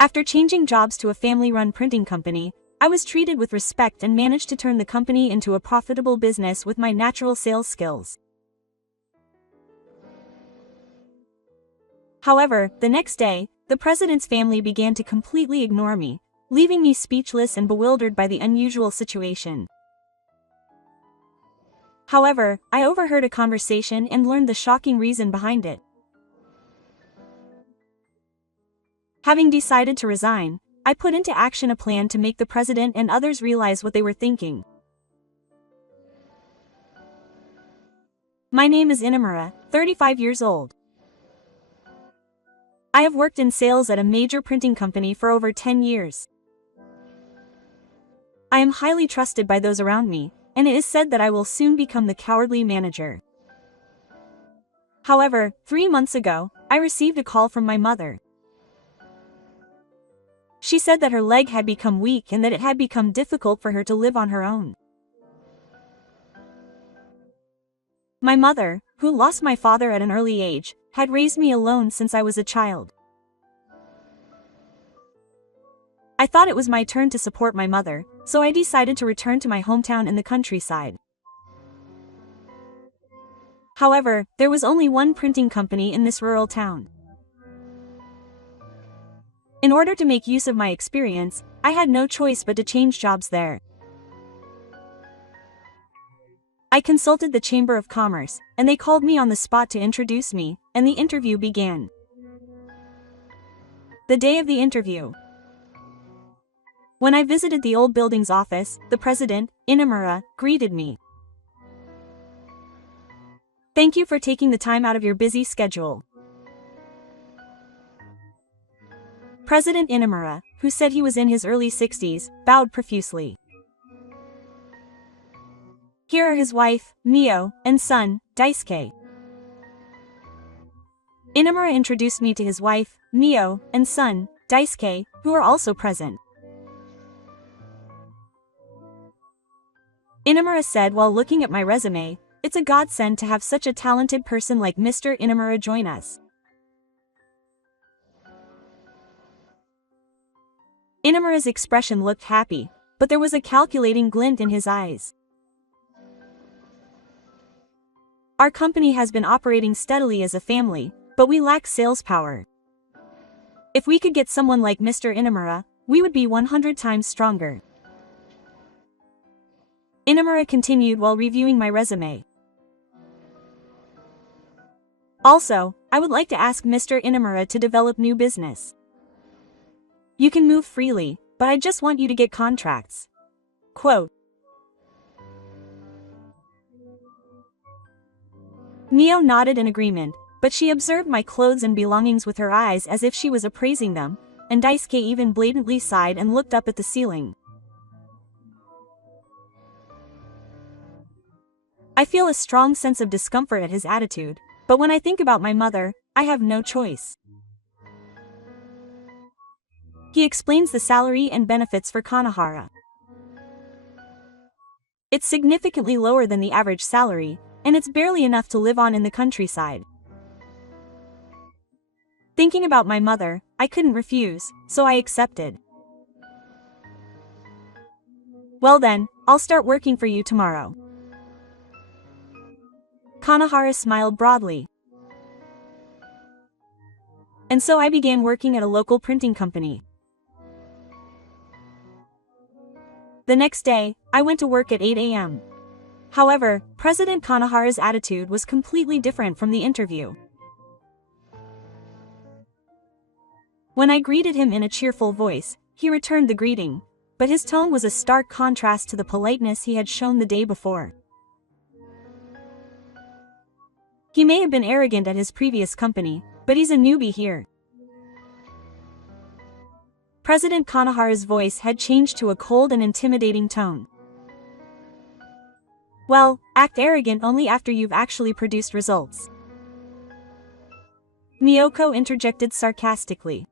After changing jobs to a family-run printing company, I was treated with respect and managed to turn the company into a profitable business with my natural sales skills. However, the next day, the president's family began to completely ignore me, leaving me speechless and bewildered by the unusual situation. However, I overheard a conversation and learned the shocking reason behind it. Having decided to resign, I put into action a plan to make the president and others realize what they were thinking. My name is Inamura, 35 years old. I have worked in sales at a major printing company for over 10 years. I am highly trusted by those around me, and it is said that I will soon become the cowardly manager. However, 3 months ago, I received a call from my mother. She said that her leg had become weak and that it had become difficult for her to live on her own. My mother, who lost my father at an early age, had raised me alone since I was a child. I thought it was my turn to support my mother, so I decided to return to my hometown in the countryside. However, there was only one printing company in this rural town. In order to make use of my experience, I had no choice but to change jobs there. I consulted the Chamber of Commerce, and they called me on the spot to introduce me, and the interview began. The day of the interview. When I visited the old building's office, the president, Inamura, greeted me. "Thank you for taking the time out of your busy schedule." President Inamura, who said he was in his early 60s, bowed profusely. Here are his wife, Mio, and son, Daisuke. Inamura introduced me to his wife, Mio, and son, Daisuke, who were also present. Inamura said while looking at my resume, "It's a godsend to have such a talented person like Mr. Inamura join us." Inamura's expression looked happy, but there was a calculating glint in his eyes. Our company has been operating steadily as a family, but we lack sales power. If we could get someone like Mr. Inamura, we would be 100 times stronger. Inamura continued while reviewing my resume. Also, I would like to ask Mr. Inamura to develop new business. You can move freely, but I just want you to get contracts. Quote. Mio nodded in agreement, but she observed my clothes and belongings with her eyes as if she was appraising them, and Daisuke even blatantly sighed and looked up at the ceiling. I feel a strong sense of discomfort at his attitude, but when I think about my mother, I have no choice. He explains the salary and benefits for Kanahara. It's significantly lower than the average salary, and it's barely enough to live on in the countryside. Thinking about my mother, I couldn't refuse, so I accepted. Well then, I'll start working for you tomorrow. Kanahara smiled broadly. And so I began working at a local printing company. The next day, I went to work at 8 a.m. However, President Kanahara's attitude was completely different from the interview. When I greeted him in a cheerful voice, he returned the greeting, but his tone was a stark contrast to the politeness he had shown the day before. He may have been arrogant at his previous company, but he's a newbie here. President Kanahara's voice had changed to a cold and intimidating tone. Well, act arrogant only after you've actually produced results. Miyoko interjected sarcastically.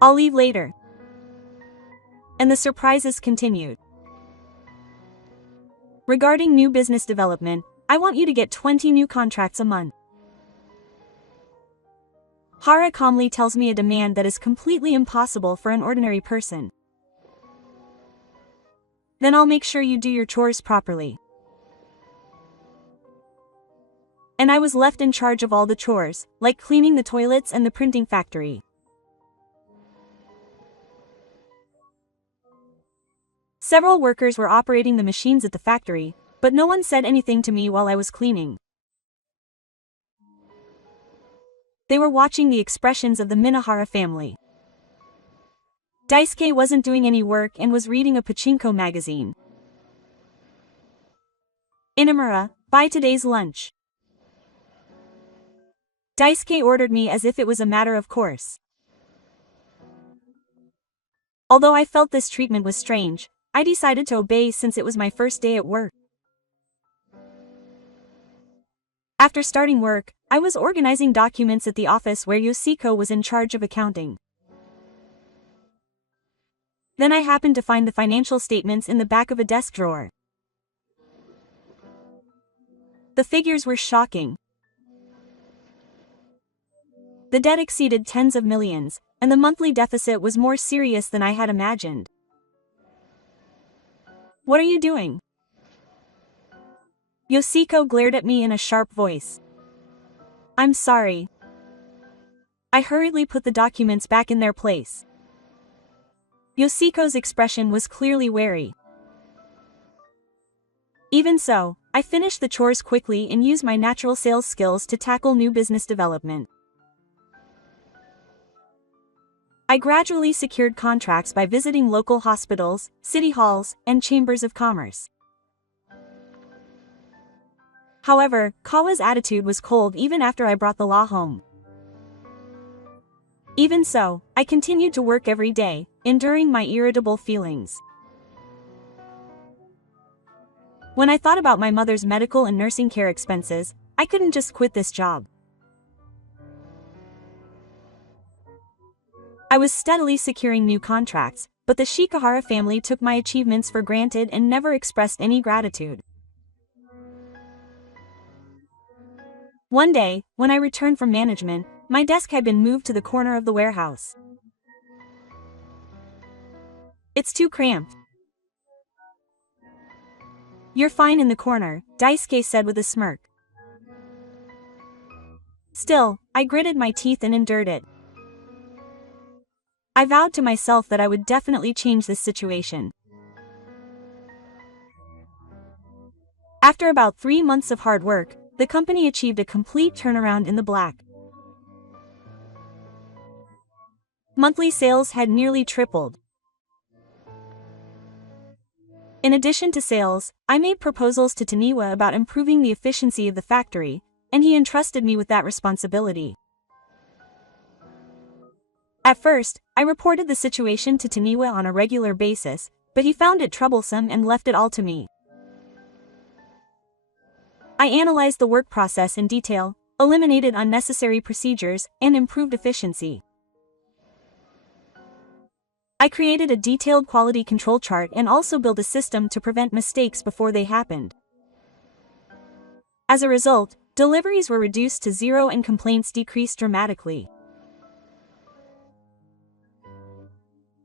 I'll leave later. And the surprises continued. Regarding new business development, I want you to get 20 new contracts a month. Hara calmly tells me a demand that is completely impossible for an ordinary person. Then I'll make sure you do your chores properly. And I was left in charge of all the chores, like cleaning the toilets and the printing factory. Several workers were operating the machines at the factory, but no one said anything to me while I was cleaning. They were watching the expressions of the Minahara family. Daisuke wasn't doing any work and was reading a pachinko magazine. Inamura, buy today's lunch. Daisuke ordered me as if it was a matter of course. Although I felt this treatment was strange, I decided to obey since it was my first day at work. After starting work, I was organizing documents at the office where Yoshiko was in charge of accounting. Then I happened to find the financial statements in the back of a desk drawer. The figures were shocking. The debt exceeded tens of millions, and the monthly deficit was more serious than I had imagined. What are you doing? Yoshiko glared at me in a sharp voice. I'm sorry. I hurriedly put the documents back in their place. Yoshiko's expression was clearly wary. Even so, I finished the chores quickly and used my natural sales skills to tackle new business development. I gradually secured contracts by visiting local hospitals, city halls, and chambers of commerce. However, Kawa's attitude was cold even after I brought the law home. Even so, I continued to work every day, enduring my irritable feelings. When I thought about my mother's medical and nursing care expenses, I couldn't just quit this job. I was steadily securing new contracts, but the Shikahara family took my achievements for granted and never expressed any gratitude. One day, when I returned from management, my desk had been moved to the corner of the warehouse. It's too cramped. You're fine in the corner, Daisuke said with a smirk. Still, I gritted my teeth and endured it. I vowed to myself that I would definitely change this situation. After about 3 months of hard work, the company achieved a complete turnaround in the black. Monthly sales had nearly tripled. In addition to sales, I made proposals to Taniwa about improving the efficiency of the factory, and he entrusted me with that responsibility. At first, I reported the situation to Taniwa on a regular basis, but he found it troublesome and left it all to me. I analyzed the work process in detail, eliminated unnecessary procedures, and improved efficiency. I created a detailed quality control chart and also built a system to prevent mistakes before they happened. As a result, deliveries were reduced to 0 and complaints decreased dramatically.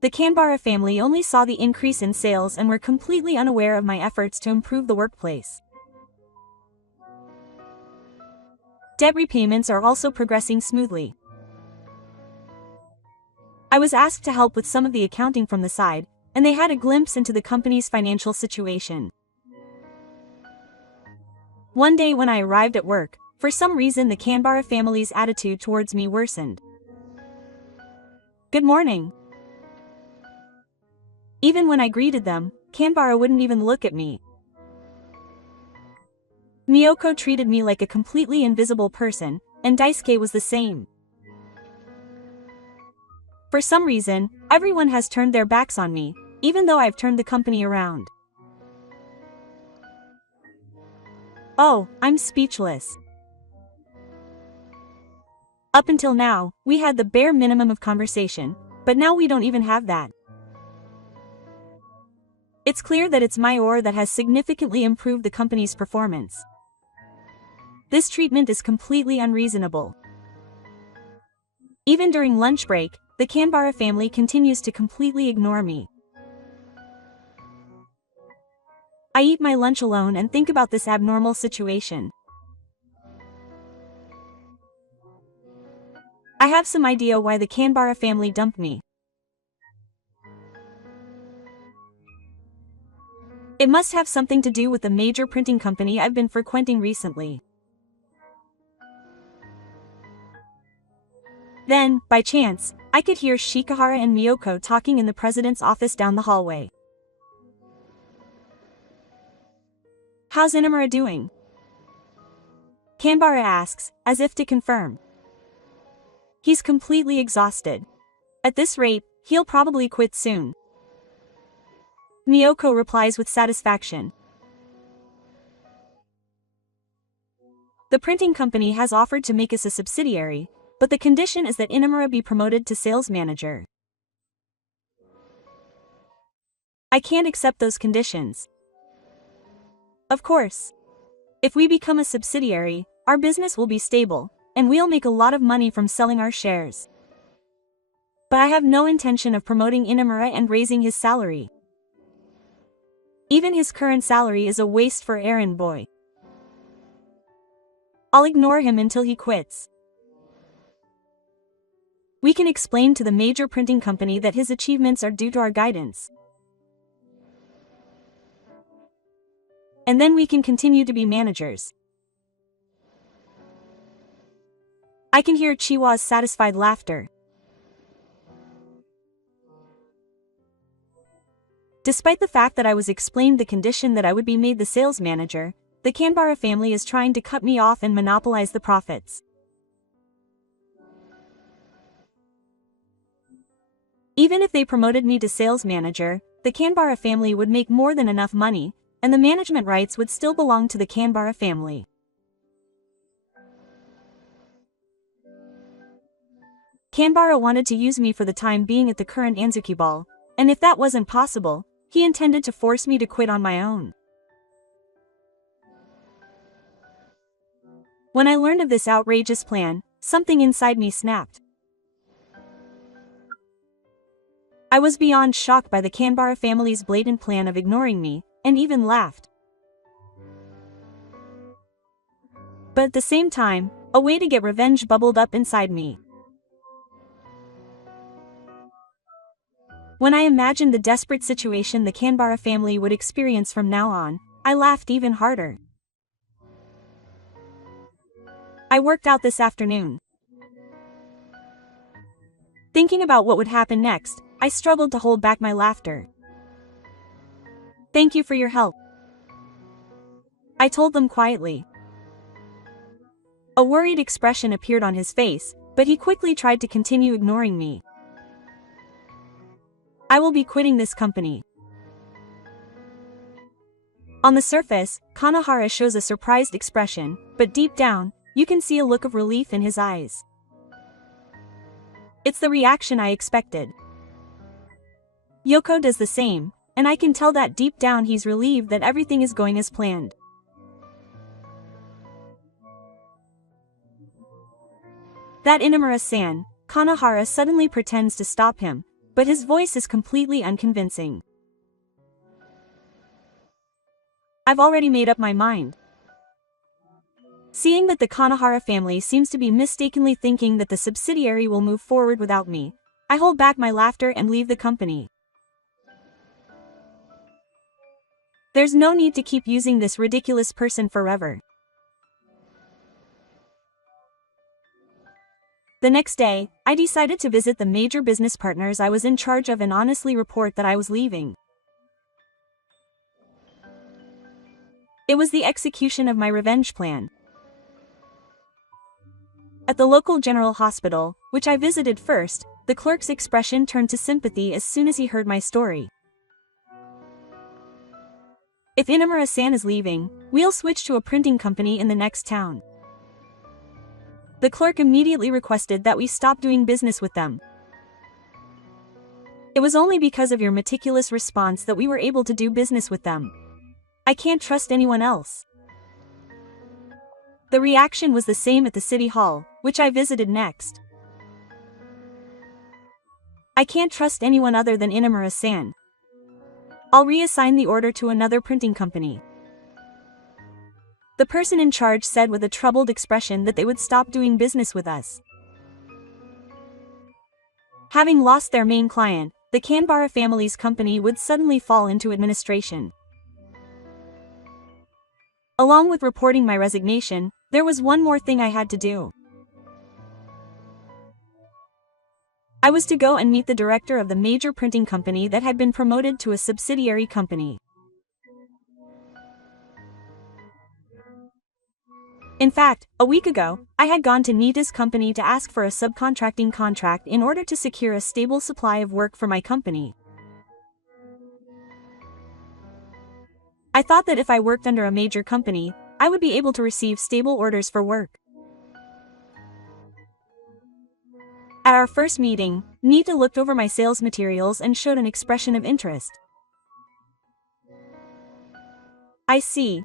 The Kanbara family only saw the increase in sales and were completely unaware of my efforts to improve the workplace. Debt repayments are also progressing smoothly. I was asked to help with some of the accounting from the side, and they had a glimpse into the company's financial situation. One day when I arrived at work, for some reason the Kanbara family's attitude towards me worsened. Good morning. Even when I greeted them, Kanbara wouldn't even look at me. Miyoko treated me like a completely invisible person, and Daisuke was the same. For some reason, everyone has turned their backs on me, even though I've turned the company around. Oh, I'm speechless. Up until now, we had the bare minimum of conversation, but now we don't even have that. It's clear that it's my ore that has significantly improved the company's performance. This treatment is completely unreasonable. Even during lunch break, the Canberra family continues to completely ignore me. I eat my lunch alone and think about this abnormal situation. I have some idea why the Canberra family dumped me. It must have something to do with the major printing company I've been frequenting recently. Then, by chance, I could hear Shikahara and Miyoko talking in the president's office down the hallway. "How's Inamura doing?" Canberra asks, as if to confirm. "He's completely exhausted. At this rate, he'll probably quit soon." Miyoko replies with satisfaction. "The printing company has offered to make us a subsidiary, but the condition is that Inamura be promoted to sales manager. I can't accept those conditions. Of course. If we become a subsidiary, our business will be stable, and we'll make a lot of money from selling our shares. But I have no intention of promoting Inamura and raising his salary. Even his current salary is a waste for errand boy. I'll ignore him until he quits. We can explain to the major printing company that his achievements are due to our guidance. And then we can continue to be managers." I can hear Chiwa's satisfied laughter. Despite the fact that I was explained the condition that I would be made the sales manager, the Canberra family is trying to cut me off and monopolize the profits. Even if they promoted me to sales manager, the Canberra family would make more than enough money, and the management rights would still belong to the Canberra family. Canberra wanted to use me for the time being at the current Anzuki ball, and if that wasn't possible, he intended to force me to quit on my own. When I learned of this outrageous plan, something inside me snapped. I was beyond shocked by the Canberra family's blatant plan of ignoring me, and even laughed. But at the same time, a way to get revenge bubbled up inside me. When I imagined the desperate situation the Canberra family would experience from now on, I laughed even harder. I worked out this afternoon. Thinking about what would happen next, I struggled to hold back my laughter. "Thank you for your help," I told them quietly. A worried expression appeared on his face, but he quickly tried to continue ignoring me. "I will be quitting this company." On the surface, Kanahara shows a surprised expression, but deep down, you can see a look of relief in his eyes. It's the reaction I expected. Yoko does the same, and I can tell that deep down he's relieved that everything is going as planned. That Inamura-san, Kanahara suddenly pretends to stop him, but his voice is completely unconvincing. I've already made up my mind. Seeing that the Kanahara family seems to be mistakenly thinking that the subsidiary will move forward without me, I hold back my laughter and leave the company. There's no need to keep using this ridiculous person forever. The next day, I decided to visit the major business partners I was in charge of and honestly report that I was leaving. It was the execution of my revenge plan. At the local general hospital, which I visited first, the clerk's expression turned to sympathy as soon as he heard my story. If Inamura-san is leaving, we'll switch to a printing company in the next town. The clerk immediately requested that we stop doing business with them. It was only because of your meticulous response that we were able to do business with them. I can't trust anyone else. The reaction was the same at the city hall, which I visited next. I can't trust anyone other than Inamura-san. I'll reassign the order to another printing company. The person in charge said with a troubled expression that they would stop doing business with us. Having lost their main client, the Kanbara family's company would suddenly fall into administration. Along with reporting my resignation, there was one more thing I had to do. I was to go and meet the director of the major printing company that had been promoted to a subsidiary company. In fact, a week ago, I had gone to Nita's company to ask for a subcontracting contract in order to secure a stable supply of work for my company. I thought that if I worked under a major company, I would be able to receive stable orders for work. At our first meeting, Nita looked over my sales materials and showed an expression of interest. I see.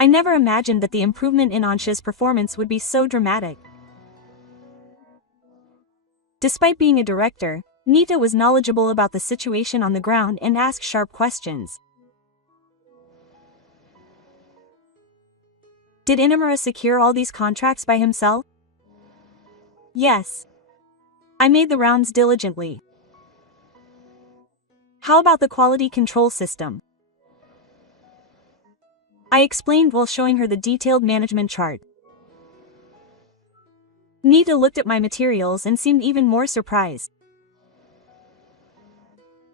I never imagined that the improvement in Ansha's performance would be so dramatic. Despite being a director, Nita was knowledgeable about the situation on the ground and asked sharp questions. Did Inamura secure all these contracts by himself? Yes. I made the rounds diligently. How about the quality control system? I explained while showing her the detailed management chart. Nita looked at my materials and seemed even more surprised.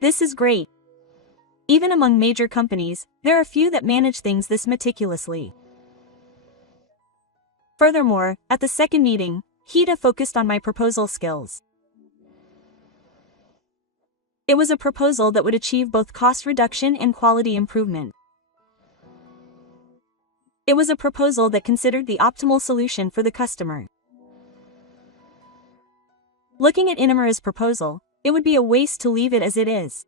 This is great. Even among major companies, there are few that manage things this meticulously. Furthermore, at the second meeting, Hida focused on my proposal skills. It was a proposal that would achieve both cost reduction and quality improvement. It was a proposal that considered the optimal solution for the customer. Looking at Inamura's proposal, it would be a waste to leave it as it is.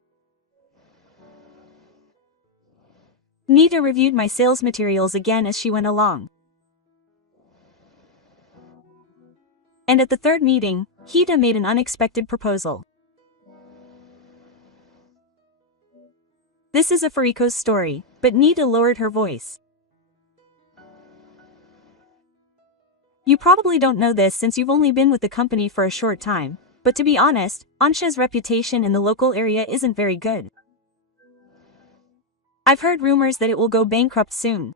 Nita reviewed my sales materials again as she went along. And at the third meeting, Hida made an unexpected proposal. This is a Furiko's story, but Nita lowered her voice. You probably don't know this since you've only been with the company for a short time, but to be honest, Ansha's reputation in the local area isn't very good. I've heard rumors that it will go bankrupt soon.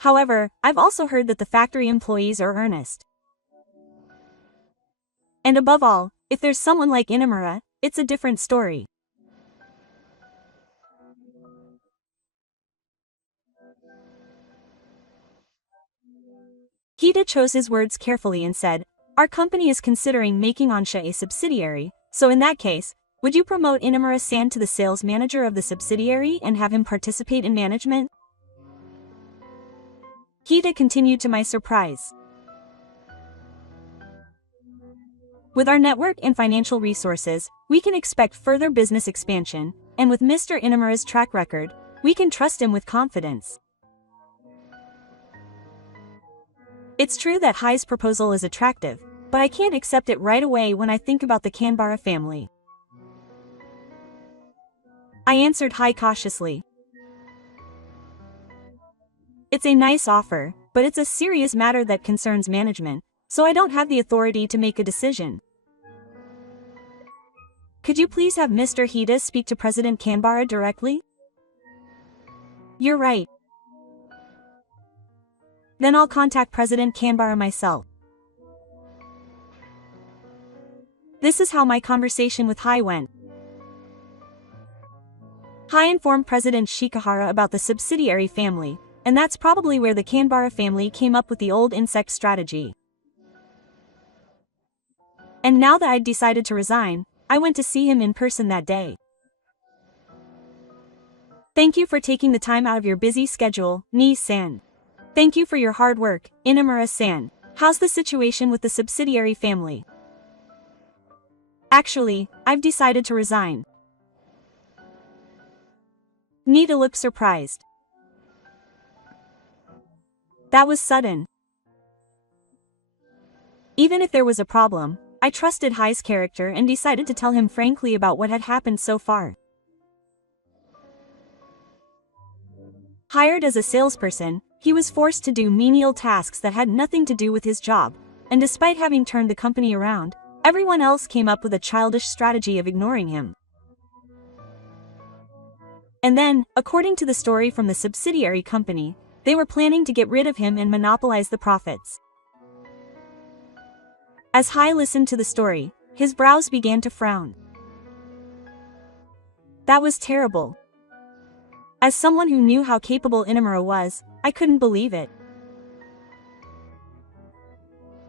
However, I've also heard that the factory employees are earnest. And above all, if there's someone like Inamura, it's a different story. Hida chose his words carefully and said, "Our company is considering making Ansha a subsidiary, so in that case, would you promote Inamura-san to the sales manager of the subsidiary and have him participate in management?" Hida continued to my surprise. With our network and financial resources, we can expect further business expansion, and with Mr. Inamura's track record, we can trust him with confidence. It's true that Hai's proposal is attractive, but I can't accept it right away when I think about the Kanbara family. I answered Hai cautiously. It's a nice offer, but it's a serious matter that concerns management, so I don't have the authority to make a decision. Could you please have Mr. Hida speak to President Kanbara directly? You're right. Then I'll contact President Kanbara myself. This is how my conversation with Hai went. Hai informed President Shikahara about the subsidiary family, and that's probably where the Kanbara family came up with the old insect strategy. And now that I'd decided to resign, I went to see him in person that day. Thank you for taking the time out of your busy schedule, Nii-san. Thank you for your hard work, Inamura-san. How's the situation with the subsidiary family? Actually, I've decided to resign. Nita looked surprised. That was sudden. Even if there was a problem, I trusted Hai's character and decided to tell him frankly about what had happened so far. Hired as a salesperson, he was forced to do menial tasks that had nothing to do with his job, and despite having turned the company around, everyone else came up with a childish strategy of ignoring him. And then, according to the story from the subsidiary company, they were planning to get rid of him and monopolize the profits. As Hai listened to the story, his brows began to frown. That was terrible. As someone who knew how capable Inamura was, I couldn't believe it.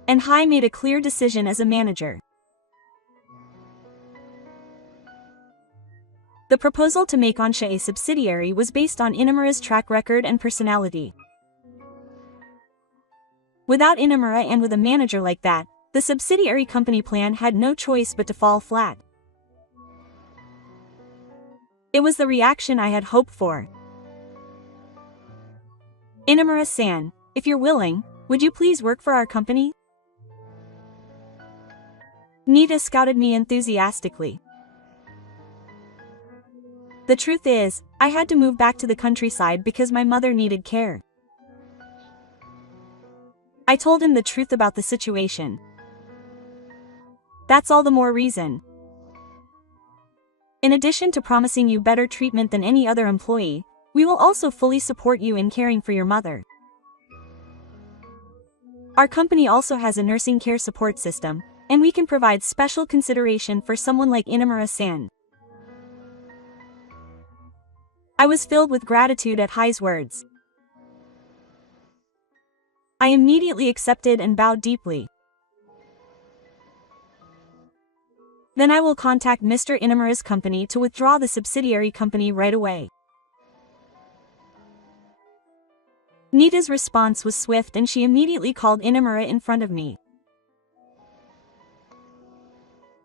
And Hai made a clear decision as a manager. The proposal to make Onsha a subsidiary was based on Inamura's track record and personality. Without Inamura and with a manager like that, the subsidiary company plan had no choice but to fall flat. It was the reaction I had hoped for. Inamura-san, if you're willing, would you please work for our company? Nita scouted me enthusiastically. The truth is, I had to move back to the countryside because my mother needed care. I told him the truth about the situation. That's all the more reason. In addition to promising you better treatment than any other employee, we will also fully support you in caring for your mother. Our company also has a nursing care support system, and we can provide special consideration for someone like Inamura-san. I was filled with gratitude at Hai's words. I immediately accepted and bowed deeply. Then I will contact Mr. Inamura's company to withdraw the subsidiary company right away. Nita's response was swift and she immediately called Inamura in front of me.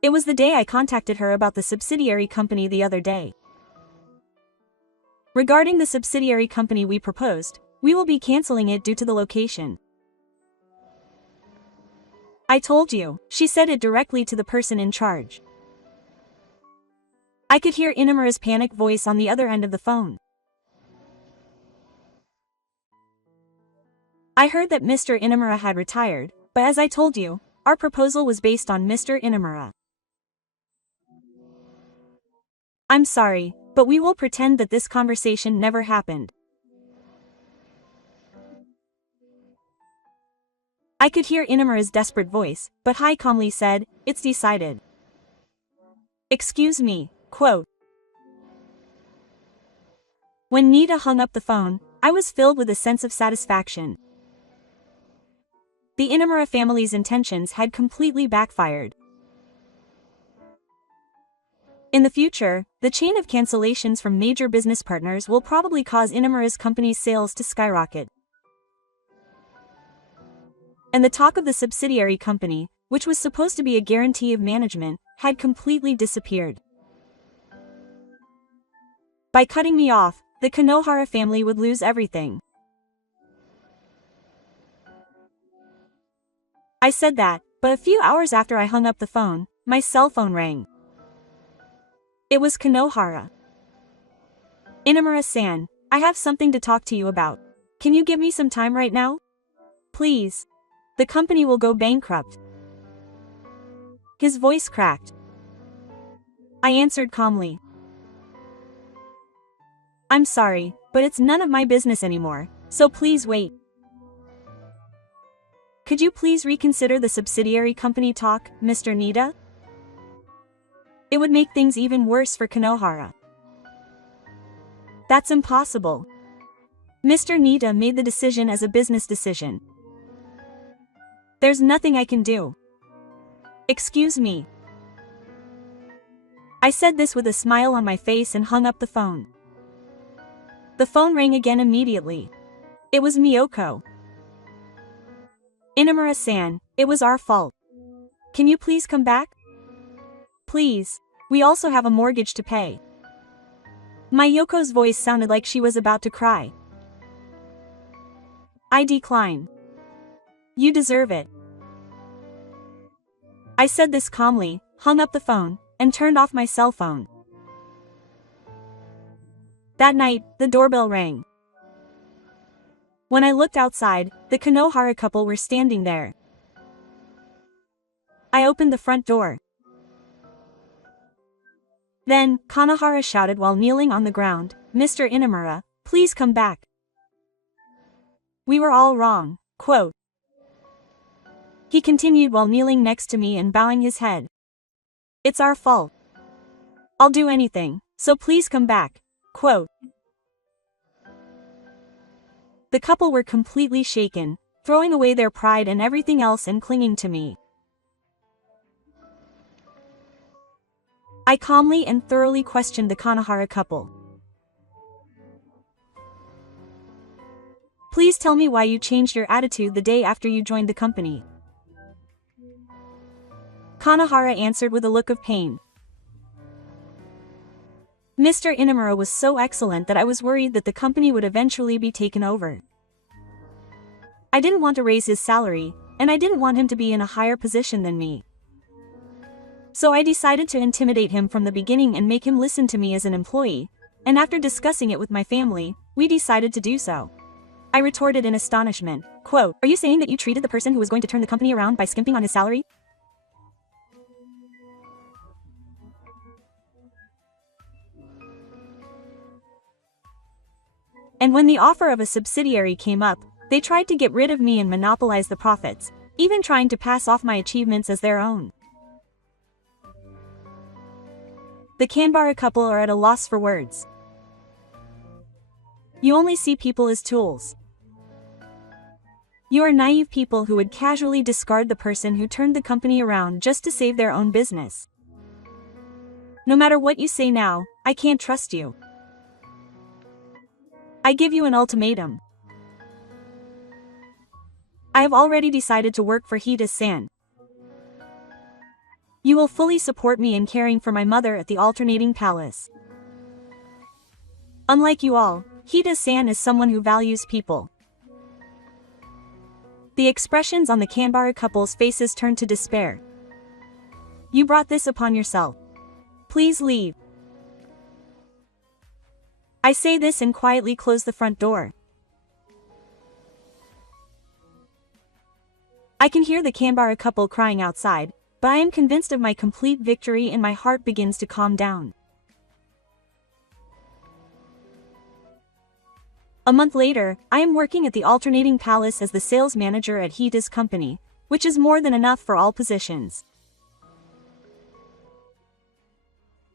It was the day I contacted her about the subsidiary company the other day. Regarding the subsidiary company we proposed, we will be canceling it due to the location. I told you, she said it directly to the person in charge. I could hear Inamura's panicked voice on the other end of the phone. I heard that Mr. Inamura had retired, but as I told you, our proposal was based on Mr. Inamura. I'm sorry, but we will pretend that this conversation never happened. I could hear Inamura's desperate voice, but Hai calmly said, "It's decided." Excuse me, quote. When Nita hung up the phone, I was filled with a sense of satisfaction. The Inamura family's intentions had completely backfired. In the future, the chain of cancellations from major business partners will probably cause Inamura's company's sales to skyrocket. And the talk of the subsidiary company, which was supposed to be a guarantee of management, had completely disappeared. By cutting me off, the Kanohara family would lose everything. I said that, but a few hours after I hung up the phone, my cell phone rang. It was Kanohara. Inamura-san, I have something to talk to you about. Can you give me some time right now? Please. The company will go bankrupt. His voice cracked. I answered calmly. I'm sorry, but it's none of my business anymore, so please wait. Could you please reconsider the subsidiary company talk, Mr. Nita? It would make things even worse for Kanohara. That's impossible. Mr. Nita made the decision as a business decision. There's nothing I can do. Excuse me. I said this with a smile on my face and hung up the phone. The phone rang again immediately. It was Miyoko. Inamura-san, it was our fault. Can you please come back? Please. We also have a mortgage to pay. Miyoko's voice sounded like she was about to cry. I decline. You deserve it. I said this calmly, hung up the phone, and turned off my cell phone. That night, the doorbell rang. When I looked outside, the Kanohara couple were standing there. I opened the front door. Then, Kanahara shouted while kneeling on the ground, "Mr. Inamura, please come back. We were all wrong." Quote. He continued while kneeling next to me and bowing his head. "It's our fault. I'll do anything, so please come back." Quote. The couple were completely shaken, throwing away their pride and everything else and clinging to me. I calmly and thoroughly questioned the Kanahara couple. "Please tell me why you changed your attitude the day after you joined the company." Kanahara answered with a look of pain. "Mr. Inamura was so excellent that I was worried that the company would eventually be taken over. I didn't want to raise his salary, and I didn't want him to be in a higher position than me. So I decided to intimidate him from the beginning and make him listen to me as an employee, and after discussing it with my family, we decided to do so." I retorted in astonishment. Quote, "Are you saying that you treated the person who was going to turn the company around by skimping on his salary?" And when the offer of a subsidiary came up, they tried to get rid of me and monopolize the profits, even trying to pass off my achievements as their own. The Kanbara couple are at a loss for words. You only see people as tools. You are naive people who would casually discard the person who turned the company around just to save their own business. No matter what you say now, I can't trust you. I give you an ultimatum. I have already decided to work for Hida-san. You will fully support me in caring for my mother at the alternating palace. Unlike you all, Hida-san is someone who values people." The expressions on the Kanbara couple's faces turned to despair. "You brought this upon yourself. Please leave." I say this and quietly close the front door. I can hear the Kanbara couple crying outside, but I am convinced of my complete victory and my heart begins to calm down. A month later, I am working at the alternating palace as the sales manager at Hida's company, which is more than enough for all positions.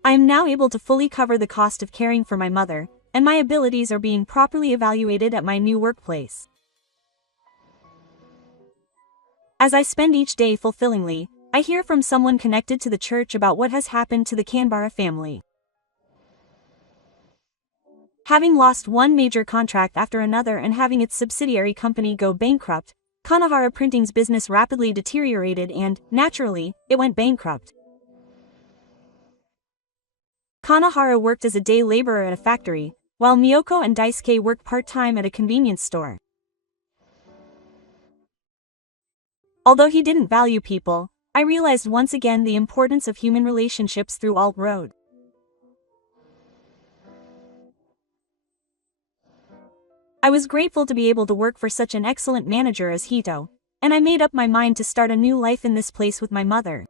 I am now able to fully cover the cost of caring for my mother, and my abilities are being properly evaluated at my new workplace. As I spend each day fulfillingly, I hear from someone connected to the church about what has happened to the Kanbara family. Having lost one major contract after another and having its subsidiary company go bankrupt, Kanahara Printing's business rapidly deteriorated and, naturally, it went bankrupt. Kanahara worked as a day laborer at a factory, while Miyoko and Daisuke worked part-time at a convenience store. Although he didn't value people, I realized once again the importance of human relationships through Alt Road. I was grateful to be able to work for such an excellent manager as Hito, and I made up my mind to start a new life in this place with my mother.